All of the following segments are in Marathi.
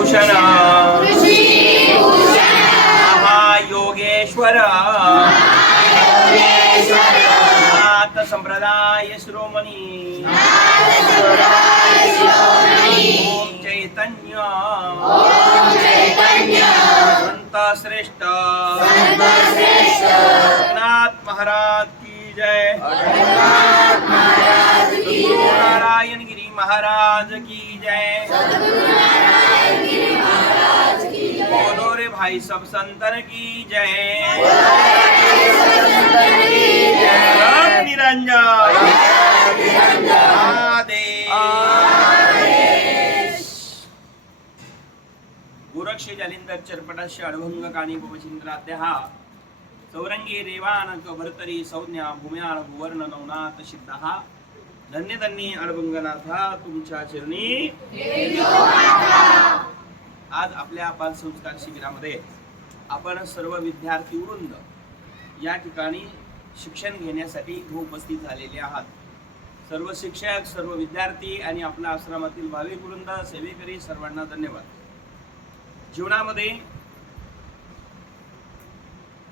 भूषण महायोगेश्वर। नाथ संप्रदाय शिरोमणी। ओम चैतन्य। संत श्रेष्ठ नाथ महाराज की जय। नारायण गिरी महाराज की जय। भाई सब संतन की जय। निरंजन। आदेश। गोरक्षे जालिंदर चरपटाशी अडभंग काणी पवचिंद्राद्य चौरंगी रेवानक भरतरी संज्ञा भूम्याळ भुवर्ण नवनाथ सिद्ध। धन्य धन्य अडभंगनाथा तुमच्या चरणी। आज आपल्या बालसंस्कार शिबिरामध्ये आपण सर्व विद्यार्थी वृंद या ठिकाणी शिक्षण घेण्यासाठी उपस्थित झालेले आहात. सर्व शिक्षक सर्व विद्यार्थी आणि आपल्या आश्रमातील भाविक वृंद सेवेकरी सर्वांना धन्यवाद. जीवनामध्ये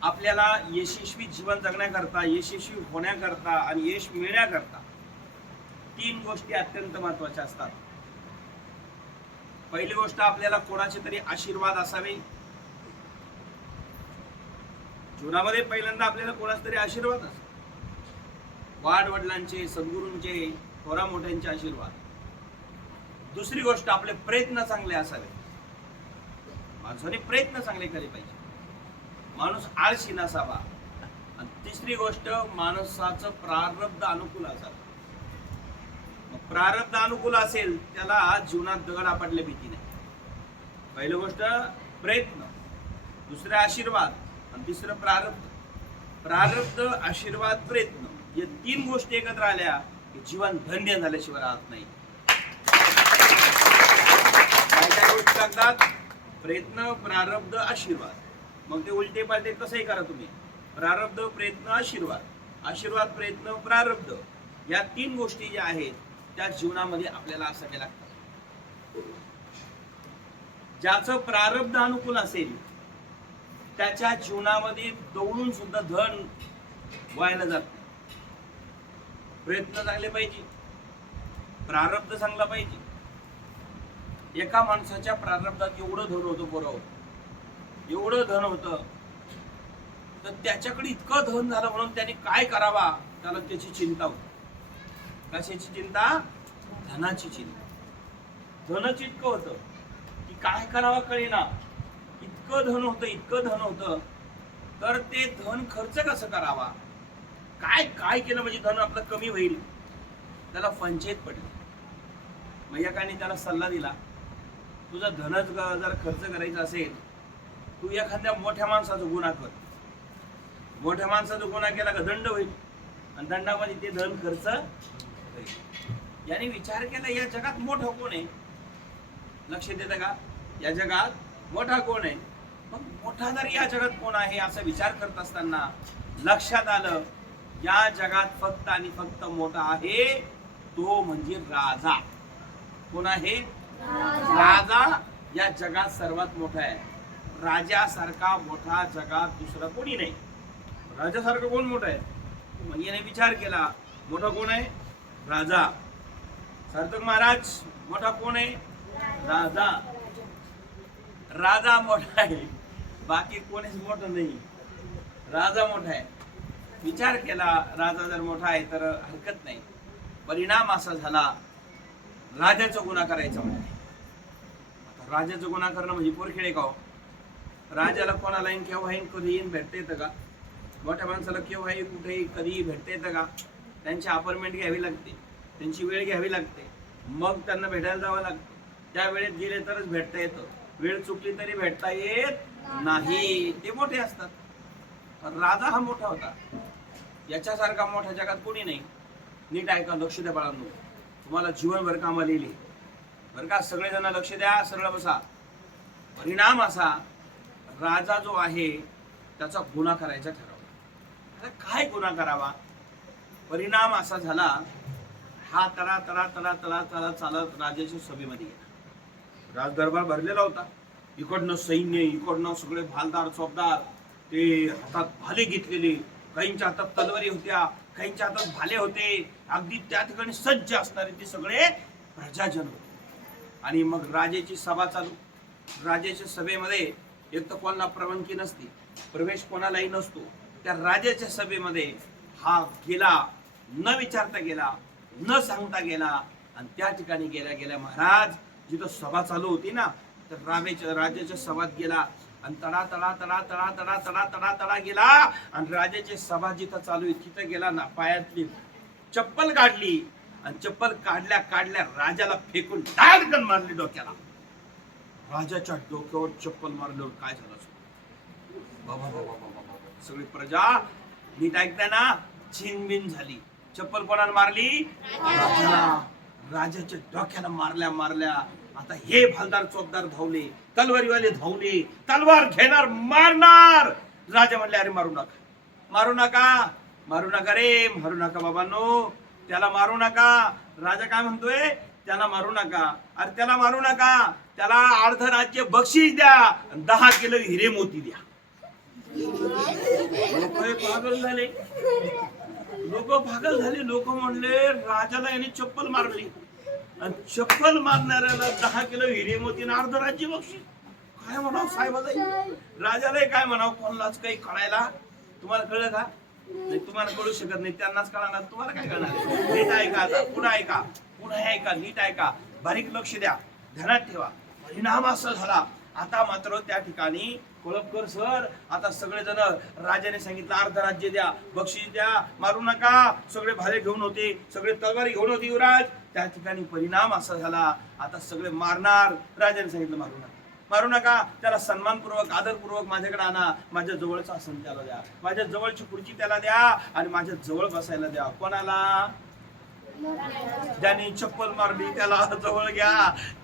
आपल्याला यशस्वी जीवन जगण्याकरता यशस्वी होण्याकरता आणि यश मिळण्याकरता तीन गोष्टी अत्यंत महत्त्वाच्या असतात. पहिली गोष्ट आपल्याला कोणाचे तरी आशीर्वाद असावे. जीवनामध्ये पहिल्यांदा आपल्याला कोणाचे तरी आशीर्वाद असतो वाढ वडिलांचे सद्गुरूंचे थोरा मोठ्यांचे आशीर्वाद. दुसरी गोष्ट आपले प्रयत्न चांगले असावे. माणसाने प्रयत्न चांगले केले पाहिजे. माणूस आळशी नसावा आणि तिसरी गोष्ट माणसाचं प्रारब्ध अनुकूल असावं. प्रारब्धानुकूल प्रारब्ध अनुकूल असेल त्याला जीवनात दगड आपटले भीती नाही पहिली गोष्ट प्रयत्न. दुसरं आशीर्वाद. आणि तिसरं प्रारब्ध. प्रारब्ध आशीर्वाद प्रयत्न. या तीन गोष्टी एकत्र आल्या की जीवन धन्य झाल्याशिवाय राहत नाही. काय काय गोष्टी प्रयत्न प्रारब्ध आशीर्वाद. मग ते उलटे पालटे कसंही करा तुम्ही. प्रारब्ध प्रयत्न आशीर्वाद. आशीर्वाद प्रयत्न प्रारब्ध. या तीन गोष्टी ज्या आहेत त्या जीवनामध्ये आपल्याला असाव्या लागतात ज्याचं प्रारब्ध अनुकूल असेल त्याच्या जीवनामध्ये दौडून सुद्धा धन व्हायला जात प्रयत्न चांगले पाहिजे. प्रारब्ध चांगला पाहिजे. एका माणसाच्या प्रारब्धात एवढं धन होतं बरोबर एवढं धन होतं. तर त्याच्याकडे इतकं धन झालं म्हणून त्याने काय करावा? त्याला त्याची चिंता होती. कशाची चिंता? धनाची चिंता. धन चितकं होतं की काय करावं कळेना. इतकं धन होतं इतकं धन होतं. तर ते धन खर्च कसं करावा? काय काय केलं म्हणजे धन आपलं कमी होईल? त्याला पंचायत पडली. मैयकाने त्याला सल्ला दिला. तुझा धनच जर खर्च करायचा असेल तू एखाद्या मोठ्या माणसाचा गुन्हा कर. मोठ्या माणसाचा गुन्हा केला का दंड होईल. आणि दंडामध्ये ते धन खर्च होईल याने विचार केला या जगात मोठा कोण आहे? लक्ष देतं का? या जगात मोठा कोण आहे? मग मोठा जर या जगात कोण आहे असा विचार करत असताना लक्षात आलं या जगात फक्त आणि फक्त मोठा आहे तो म्हणजे राजा. कोण आहे? राजा. या जगात सर्वात मोठा आहे. राजासारखा मोठा जगात दुसरा कोणी नाही. राजासारखं कोण मोठा आहे? मग याने विचार केला मोठा कोण आहे? राजा. सार्थक महाराज मोठा कोण आहे? राजा. राजा मोठा आहे. बाकी कोणीच मोठं नाही. राजा मोठा आहे. विचार केला राजा जर मोठा आहे तर हरकत नाही. परिणाम असा झाला राजाचा गुन्हा करायचा म्हणजे आता राजाचा गुन्हा करणं म्हणजे पोरखेडे का हो? राजाला कोणाला येईन केव्हा येईन कधी येईन भेटता येतं का? मोठ्या माणसाला केव्हाही कुठेही कधीही भेटता येतं का? त्यांची अपॉइंटमेंट घ्यावी लागते. त्यांची वेळ घ्यावी लागते. मग त्यांना भेटायला जावं लागतं. त्या वेळेत गेले तरच भेटता येतं. वेळ चुकली तरी भेटता येत नाही. ते मोठे असतात. पण राजा हा मोठा होता. याच्यासारखा मोठ्या जगात कोणी नाही. नीट ऐका लक्ष द्या बाळांनो. तुम्हाला जीवनभर कामा लिहिली बरं का? सगळेजण लक्ष द्या सरळ बसा. परिणाम असा राजा जो आहे त्याचा गुन्हा करायचा ठरवला. काय गुन्हा करावा? परिणाम असा झाला हा तरा तरा तरा तळा तळा चालत राजाच्या सभेमध्ये गेला. राजदरबार भरलेला होता. इकडनं सैन्य इकडनं सगळे भालदार चौकदार ते हातात भाले घेतलेले. काहींच्या हातात तलवारी होत्या काहींच्या हातात भाले होते. अगदी त्या ठिकाणी सज्ज असणारे ते सगळे प्रजाजन होते. आणि मग राजेची सभा चालू. राजाच्या सभेमध्ये एक तर कोणाला परवानगी नसते प्रवेश कोणालाही नसतो. त्या राजाच्या सभेमध्ये हा गेला. न विचारता गेला न सांगता गेला आणि त्या ठिकाणी गेल्या गेल्या महाराज जिथं सभा चालू होती ना तर रामेच्या राजाच्या सभात गेला आणि तडा तडा तडा तडा तडा तडा तडा तडा गेला आणि राजाची सभा जिथं चालू आहे तिथं गेला ना पायातली चप्पल काढली आणि चप्पल काढल्या काढल्या राजाला फेकून टाळकन मारली डोक्याला. राजाच्या डोक्यावर चप्पल मारल्यावर काय झालं बाबा बाबा बाबा बाबा सगळी प्रजा नीट ऐकताय ना छिनबिन झाली. चप्पल कोणाला मारली? राजाला. राजाच्या डोक्याला मारल्या मारल्या. आता हे भालदार चौकदार धावले. तलवारीवाले धावले. तलवार घेणार मारणार. राजा म्हणले अरे मारू नका. मारू नका. मारू नका रे. मारू नका बाबांनो. त्याला मारू नका. राजा काय म्हणतोय? त्याला मारू नका. अरे त्याला मारू नका. त्याला अर्ध राज्य बक्षीस द्या. दहा किलो हिरे मोती द्या. झाले? लोक पागल झाले. लोक म्हणले राजाला याने चप्पल मारली. आणि चप्पल मारणाऱ्याला दहा किलो हिरे मोती अर्ध राज्य बक्षीस. काय म्हणाव साहेबाला राजालाही काय म्हणाव? कोणालाच काही कळायला? तुम्हाला कळलं का? नाही तुम्हाला कळू शकत नाही. त्यांनाच कळणार तुम्हाला काय कळणार? नीट ऐका आता. पुन्हा ऐका. पुन्हा ऐका. नीट ऐका. बारीक लक्ष द्या. ध्यानात ठेवा. परिणाम असा झाला. आता मात्र त्या ठिकाणी कोळपकर सर आता सगळेजण राजाने सांगितलं अर्ध राज्य द्या बक्षीस द्या मारू नका. सगळे भाले घेऊन होते सगळे तलवारी घेऊन होते युवराज. त्या ठिकाणी परिणाम असा झाला आता सगळे मारणार. राजाने सांगितलं मारू नका. मारू नका त्याला सन्मानपूर्वक आदरपूर्वक माझ्याकडे आणा. माझ्या जवळचा आसन त्याला द्या. माझ्या जवळची खुर्ची त्याला द्या आणि माझ्या जवळ बसायला द्या. कोणाला? ज्याने चप्पल मारली त्याला जवळ घ्या.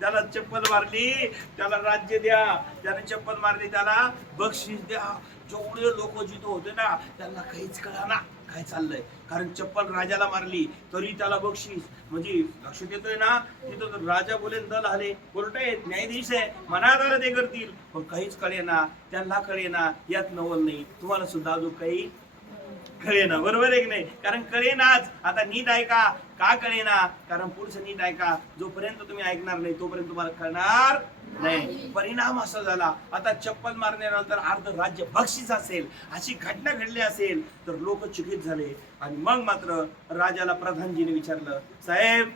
त्याला चप्पल मारली त्याला राज्य द्या. ज्याने चप्पल मारली त्याला बक्षीस द्या. जेवढे लोक जिथं होते ना त्यांना काहीच कळाना काय चाललंय. कारण चप्पल राजाला मारली तरी त्याला बक्षीस. म्हणजे लक्षात येतोय ना तिथं राजा बोलेन दल आले. कोर्ट आहेत न्यायाधीश आहे मनादार ते करतील. पण काहीच कळेना त्यांना कळेना यात नवल नाही. तुम्हाला सुद्धा अजून काही कळेना बरोबर आहे की नाही? कारण कळेनाच. आता नीट ऐका. का कळेना? कारण पुढचं नीट ऐका. जोपर्यंत तुम्ही ऐकणार नाही तोपर्यंत तुम्हाला कळणार नाही. परिणाम असा झाला. आता चप्पल मारण्यानंतर अर्ध राज्य बक्षीस असेल. अशी घटना घडली असेल तर लोक चुकीत झाले. आणि मग मात्र राजाला प्रधानजीने विचारलं साहेब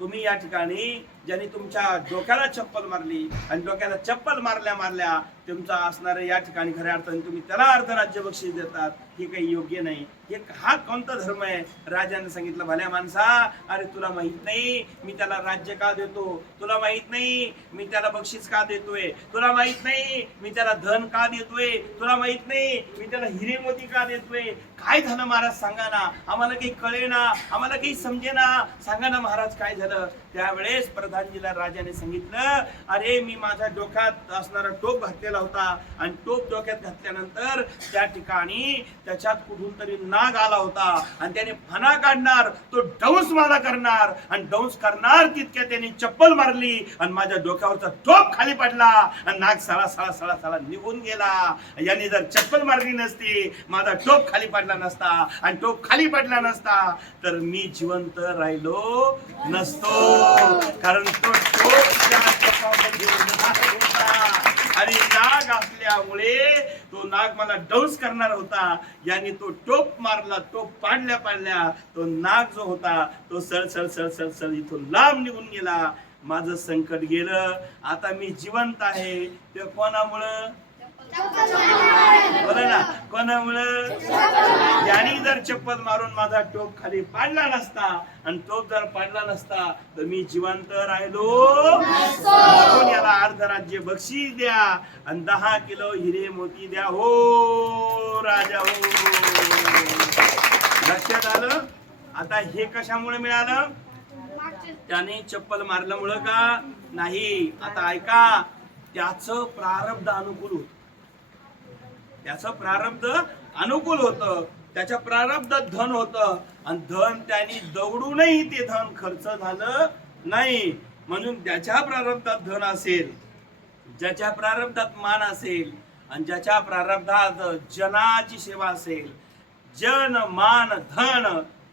तुम्ही या ठिकाणी ज्याने तुमच्या डोक्याला चप्पल मारली आणि डोक्याला चप्पल मारल्या मारल्या तुमचा असणारे या ठिकाणी खऱ्या अर्थाने तुम्ही त्याला अर्ध राज्य बक्षीस देतात हे काही योग्य नाही. हे हा कोणता धर्म आहे? राजाने सांगितलं भल्या माणसा अरे तुला माहीत नाही मी त्याला राज्य का देतो? तुला माहीत नाही मी त्याला बक्षीस का देतोय? तुला माहीत नाही मी त्याला धन का देतोय? तुला माहीत नाही मी त्याला हिरे मोती का देतोय? काय झालं महाराज? सांगा ना. आम्हाला काही कळे ना. आम्हाला काही समजे ना. सांगा ना महाराज काय झालं? त्यावेळेस परत प्रधानजीला राजाने सांगितलं अरे मी माझ्या डोक्यात असणारा टोप घातलेला होता आणि टोप डोक्यात घातल्यानंतर त्या ठिकाणी त्याच्यात कुठून तरी नाग आला होता आणि त्याने फणा काढणार तो डंस मला करणार आणि डंस करणार तितक्या त्याने चप्पल मारली आणि माझ्या डोक्यावरचा टोप खाली पडला आणि नाग सळा सळा सळा सळा निघून गेला. याने जर चप्पल मारली नसती माझा टोप खाली पडला नसता आणि टोप खाली पडला नसता तर मी जिवंत राहिलो नसतो. कारण नाग आणि नाग असल्यामुळे तो नाग मला डौस करणार होता. याने तो टोप मारला टोप पाडल्या पाडल्या तो नाग जो होता तो सळसळ सळसळ सळ सळ इथून लांब निघून गेला. माझं संकट गेलं. आता मी जिवंत आहे. ते कोणामुळं? बोला ना कोणामुळं? याने जर चप्पल मारून माझा टोप खाली पाडला नसता आणि टोप जर पाडला नसता तर मी जिवंत राहिलो. म्हणून याला अर्ध राज्य बक्षीस द्या आणि दहा किलो हिरे मोती द्या. हो राजा हो. लक्षात आलं? आता हे कशामुळे मिळालं? त्याने चप्पल मारल्यामुळं का? नाही. आता ऐका त्याच प्रारब्ध अनुकूल होत. त्याचं प्रारब्ध अनुकूल होतं. त्याच्या प्रारब्धात धन होतं. आणि धन त्यांनी दौडूनही ते धन खर्च झालं नाही. म्हणून ज्याच्या प्रारब्धात धन असेल ज्याच्या प्रारब्धात मान असेल आणि ज्याच्या प्रारब्धात जनाची सेवा असेल जन मान धन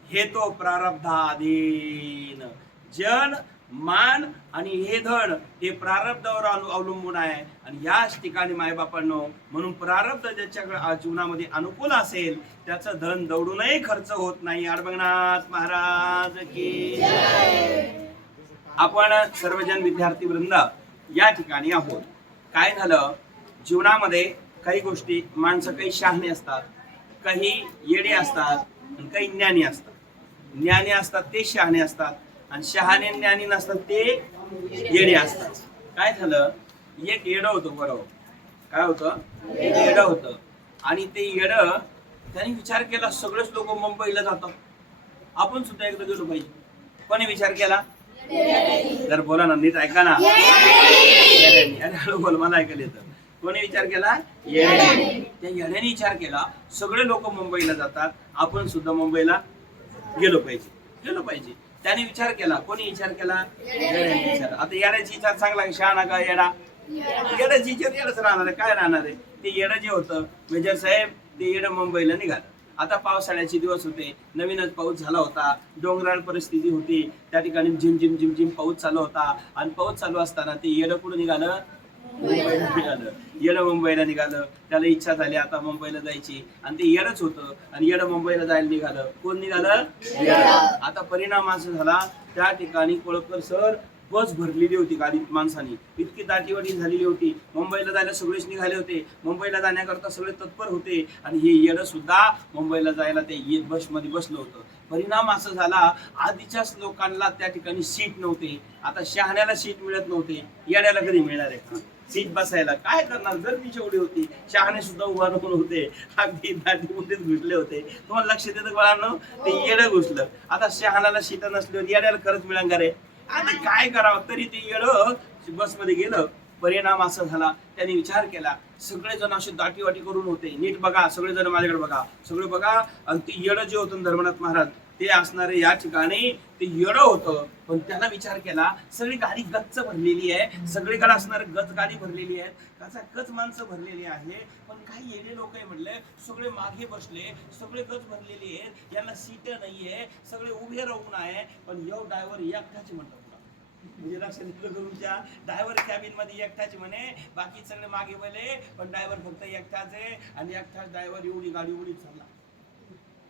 हे तो प्रारब्धाधीन. जन मान आणि हे धन हे प्रारब्धावर अनु- अवलंबून आहे. आणि याच ठिकाणी मायबापांनो म्हणून प्रारब्ध ज्याच्याकडे जीवनामध्ये अनुकूल असेल त्याचं धन दौडूनही खर्च होत नाही. अडबंगनाथ महाराज की आपण सर्वजन विद्यार्थी वृंद या ठिकाणी आहोत. काय झालं? जीवनामध्ये काही गोष्टी माणसं काही शहाणे असतात काही येडे असतात आणि काही ज्ञानी असतात. ज्ञानी असतात ते शहाणे असतात. आणि शहाणे ज्ञानी नसतात ते येडे असतात. काय झालं? एक येडं होतं बरोबर. काय होतं? एक येडं होतं. आणि ते येडं त्यांनी विचार केला सगळेच लोक मुंबईला जातात. आपण सुद्धा एकदा गेलो पाहिजे. कोणी विचार केला? जर बोला ना नीट ऐका ना. अरे बोल मला ऐकायला येतं. कोणी विचार केला? येड्याने. त्या येड्याने विचार केला सगळे लोक मुंबईला जातात. आपण सुद्धा मुंबईला गेलो पाहिजे. गेलो पाहिजे. त्याने विचार केला. कोणी विचार केला? विचार आता येड्याची विचार चांगला आहे, शहाणा का येडा? येड्याची विचार येडच राहणार आहे. काय राहणार आहे? ते येडं जे होतं मेजर साहेब ते येडं मुंबईला निघालं. आता पावसाळ्याचे दिवस होते. नवीनच पाऊस झाला होता. डोंगराळ परिस्थिती होती. त्या ठिकाणी झिम झिम झिम झिम पाऊस चालू होता. आणि पाऊस चालू असताना ते येडं कुठं निघालं? मुंबईला निघालं. येडं मुंबईला निघालं. त्याला इच्छा झाली आता मुंबईला जायची. आणि ते येडच होतं. आणि येडं मुंबईला जायला निघालं. कोण निघालं. आता परिणाम असा झाला त्या ठिकाणी कोळकर सर बस भरलेली होती गाडी माणसानी. इतकी दाटीवाटी झालेली होती. मुंबईला जायला सगळेच निघाले होते. मुंबईला जाण्याकरता सगळे तत्पर होते. आणि हे येडं सुद्धा मुंबईला जायला ते बसमध्ये बसलं होतं. परिणाम असा झाला आधीच्याच लोकांना त्या ठिकाणी सीट नव्हते. आता शहाण्याला सीट मिळत नव्हते. येड्याला कधी मिळणार आहे सीट बसायला. काय करणार? गर्दी जेवढी होती शहाणे सुद्धा उभा राहून होते. अगदी दाटीमध्येच घुसले होते. तुम्हाला लक्ष देतं बाळांनो? ते येडं घुसलं. आता शहाण्याला सीट नसल्यावर येड्याला खरंच मिळणार आहे. आता काय करावं? तरी ते येडं बसमध्ये गेलं. परिणाम असा झाला. त्यांनी विचार केला. सगळेजण असे दाटीवाटी करून होते. नीट बघा. सगळेजण माझ्याकडे बघा. सगळे बघा. आणि ते येडं जे होतं धर्मनाथ महाराज ते असणारे या ठिकाणी ते येडं होतं. पण त्याला विचार केला सगळी गाडी गच्च भरलेली आहे. सगळीकडे असणारे गच गाडी भरलेली आहे त्याचा गच माणसं भरलेली आहे. पण काही येणे लोक आहे म्हणले सगळे मागे बसले सगळे गच भरलेले आहेत. यांना सीट नाहीये. सगळे उभे राहून आहे. पण यो ड्रायव्हर एकटाच म्हणतो. म्हणजे लक्षात घेतलं तुमच्या. ड्रायव्हर कॅबिनमध्ये एकटाच म्हणे. बाकी सगळे मागे बले पण ड्रायव्हर फक्त एकटाच आहे. आणि एकटाच ड्रायव्हर एवढी गाडी उडी चालला.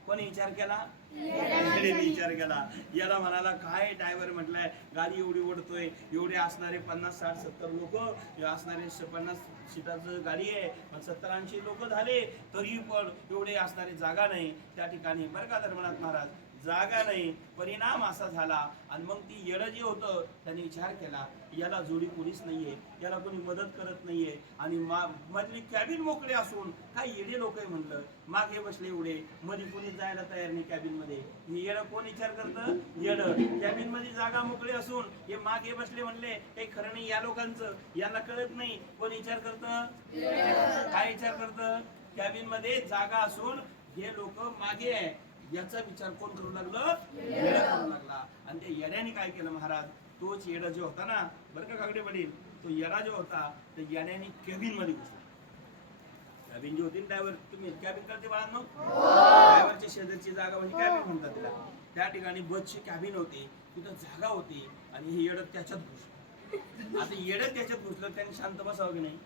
कोणी विचार केला? विचार केला. याला म्हणाला काय ड्रायव्हर म्हटलंय गाडी एवढी ओढतोय एवढे असणारे पन्नास साठ सत्तर लोक असणारे पन्नास सीटाचं गाडी आहे पण सत्तर ऐंशी लोक झाले तरी पण एवढे असणारी जागा नाही. त्या ठिकाणी बरं का धर्मनाथ महाराज जागा नाही परिणाम असा झाला आणि मग ती येडं जे होतं त्याने विचार केला याला जोडी कोणीच नाहीये याला कोणी मदत करत नाहीये आणि मा मधली कॅबिन मोकळे असून काय येडे लोक आहे म्हणलं मागे बसले एवढे मध्ये कोणी जायला तयार नाही कॅबिनमध्ये. हे येडं कोण विचार करतं? येडं. कॅबिनमध्ये जागा मोकळी असून हे मागे बसले म्हणले काही खरं नाही या लोकांचं यांना कळत नाही. कोण विचार करतं? काय विचार करतं? कॅबिनमध्ये जागा असून हे लोक मागे आहे. याचा विचार कोण करू लागलं? करू लागला. आणि त्या येड्याने काय केलं महाराज? तोच येडा जो होता ना बरं का कागडे वडील? तो येडा जो होता त्या येड्याने केबिनमध्ये घुसला. कॅबिन जी होती ड्रायव्हर तुम्ही कॅबिन करते बाळांनो ड्रायव्हरच्या शेजारची जागा म्हणजे कॅबिन म्हणतात तिला त्या ठिकाणी बसची कॅबिन होती तिथं जागा होती आणि हे येडं त्याच्यात घुसलं. आता येडं त्याच्यात घुसलं त्याने शांत बसावं की नाही?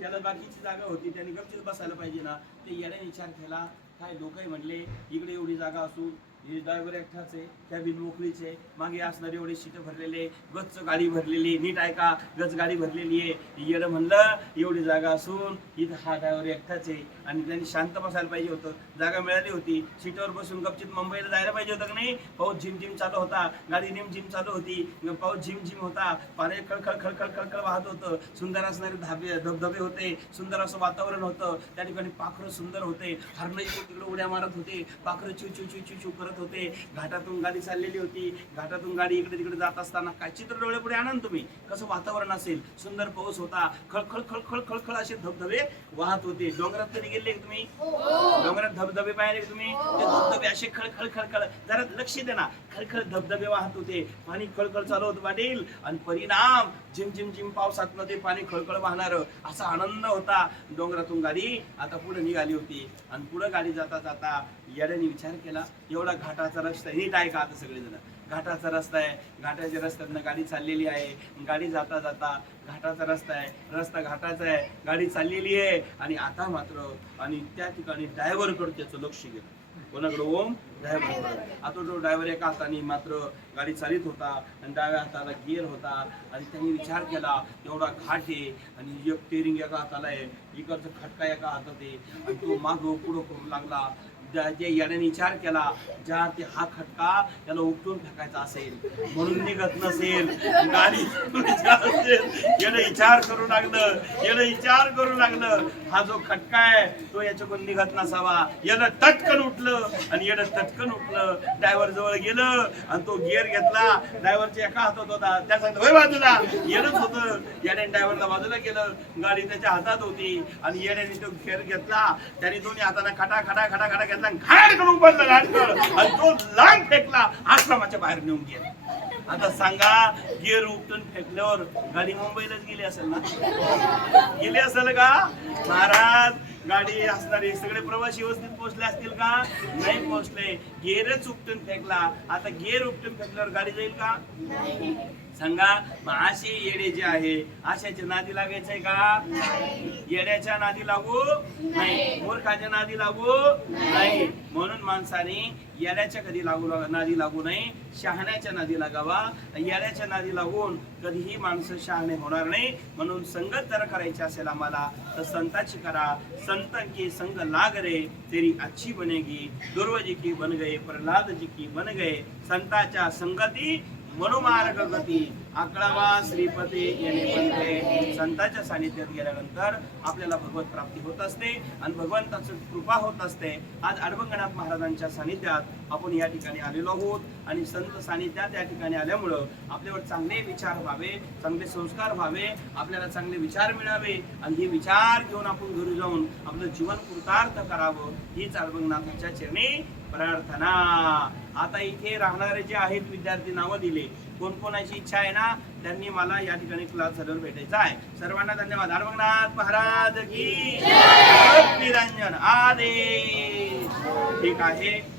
त्याला बाकीची जागा होती त्याने गपचीत बसायला पाहिजे ना. ते येड्याने विचार केला काय लोकही म्हणले इकडे एवढी जागा असून हे ड्रायव्हर एकटाच आहे कॅबिन मोकळीच आहे. मागे असणारे एवढे सीट भरलेले गच्च गाडी भरलेली नीट ऐका गच गाडी भरलेली आहे. येडं म्हणलं एवढी जागा असून इथं हा ड्रायव्हर एकटाच आहे. आणि त्यांनी शांत बसायला पाहिजे होतं. जागा मिळाली होती. सीटवर बसून गपचित मुंबईला जायला पाहिजे होतं की नाही? पाऊस झिमझिम झिम चालू होता. गाडी निम झिम चालू होती. पाऊस झिमझिम झिम होता. पाणी खळखळ खळखळ खळखळ वाहत होतं. सुंदर असणारे धाबे धबधबे होते. सुंदर असं वातावरण होतं. त्या ठिकाणी पाखरं सुंदर होते. हरणं इकडे तिकडे उड्या मारत होते. पाखरं चिव चिव चिव चिव चिव करत चालत होते. घाटातून गाडी चाललेली होती. घाटातून गाडी इकडे तिकडे जात असताना काय चित्र डोळे पुढे आणा तुम्ही. कसं वातावरण असेल. सुंदर पाऊस होता. खळखळ खळखळ खळखळ असे धबधबे वाहत होते. डोंगरात कधी गेले तुम्ही? डोंगरात धबधबे पाहिले तुम्ही? ते धबधबे असे खळखळ खळखळ. जरा लक्ष दे ना. खळखळ धबधबे वाहत होते. पाणी खळखळ चालू होतं पाटील आणि परिणाम झिम झिम झिम पावसात ते पाणी खळखळ वाहणार असा आनंद होता. डोंगरातून गाडी आता पुढे निघाली होती. आणि पुढे गाडी जाता जाता याड्याने विचार केला एवढा घाटाचा रस्ता नीट आहे का आता सगळेजण. घाटाचा रस्ता आहे. घाटाच्या रस्त्यातनं गाडी चाललेली आहे. गाडी जाता जाता घाटाचा रस्ता आहे. रस्ता घाटाचा आहे. गाडी चाललेली आहे. आणि आता मात्र आणि त्या ठिकाणी ड्रायव्हरकडे त्याचं लक्ष गेलं. कोणाकडे? ओम ड्रायव्हर आता तो ड्रायव्हर एका हाताने मात्र गाडी चालित होता आणि डाव्या हाताला गिअर होता आणि त्यांनी विचार केला एवढा घाट आहे आणि एक टेरिंग एका हाताला आहे. इकडचं खटका एका हातात आहे. आणि तो मागं पुढं करू लागला. जे याने विचार केला ज्या ते हा खटका त्याला उपटून फेकायचा असेल म्हणून निघत नसेल गाडी याने विचार करू लागलं याने विचार करू लागलं. हा जो खटका आहे तो याच्याकडून निघत नसावा. यानं तटकन उठलं आणि यानं तटकन उठलं. ड्रायव्हर जवळ गेलं आणि तो गिअर घेतला. ड्रायव्हरच्या एका हातात होता. त्या सांगतो होय बाजूला. येणंच होतं. याने ड्रायव्हरला बाजूला गेलं गाडी त्याच्या हातात होती आणि येण्याने तो गिअर घेतला. त्याने दोन्ही हाताने खटा खटा खटा खटा घेतला. आणि घाण करून पडला आणि तो लांब फेकला आश्रमाच्या बाहेर नेऊन गेला. आता सांगा गिअर उपटून फेकल्यावर गाडी मुंबईलाच गेली असेल ना? गेली असेल का? महाराज गाडी असणारे सगळे प्रवासी व्यवस्थित पोहोचले असतील का? नाही पोहोचले. गेअरच उपटून फेकला. आता गेअर उपटून फेकल्यावर गाडी जाईल का? सांगा मग येडे जे आहे आशाच्या नादी लागायचंय का? येड्याच्या नादी लागू? नाही. मूर्खाच्या नादी लागू? नाही. म्हणून माणसाने येड्याच्या कधी लागू नादी लागू नये शहाण्याच्या नादी लागावा. येड्याच्या नादी लागून कधीही माणसं शहाणे होणार नाही. म्हणून संगत जर करायची असेल आम्हाला तर संताची करा. संत की संग लाग रे तेरी अच्छी बनेगी. दुर्वजी की बन गए प्रल्हाद जी की बन गए संताच्या संगती मनोमार्ग गती अकरावा श्रीपती येणे बनते. संतांच्या सानिध्यात गेल्यानंतर आपल्याला भगवत प्राप्ती होत असते आणि भगवंताची कृपा होत असते. आज अडबंगनाथ महाराजांच्या सानिध्यात आपण या ठिकाणी आलेलो आहोत आणि संत सानिध्यात या ठिकाणी आल्यामुळं आपल्यावर चांगले विचार व्हावे चांगले संस्कार व्हावे आपल्याला चांगले विचार मिळावे आणि हे विचार घेऊन आपण घरी जाऊन आपलं जीवन कृतार्थ करावं हीच अडबंगनाथाच्या चरणी प्रार्थना. आता इथे राहणारे जे आहेत विद्यार्थी नावं दिले. कोण कोणाची इच्छा आहे ना त्यांनी मला या ठिकाणी क्लास झाल्यावर भेटायचा आहे. सर्वांना धन्यवाद. अडबंगनाथ महाराज की निरंजन. आदेश. ठीक आहे.